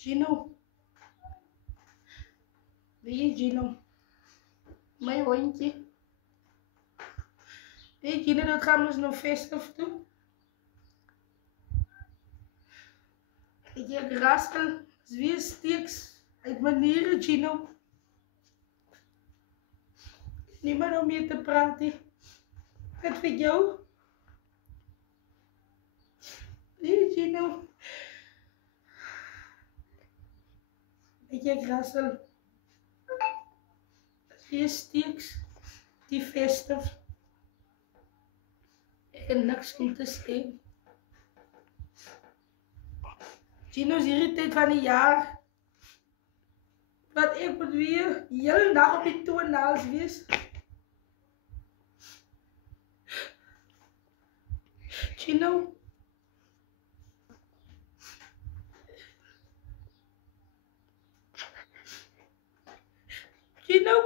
Gino. Wie je Gino? Mijn hondje. Hey Gino, dat gaan we eens nog feestdag doen. Ik heb raskel, zwierstieks uit mijn nieren, Gino. Niet meer om je te praten. Wat met jou? Nee, Gino. Ik heb raskel. Zwierstieks. Die feestdag. En niks om te zeggen. Gino is hier de tijd van het jaar. Wat ik moet weer de hele dag op die toenaals wees. Gino. Gino,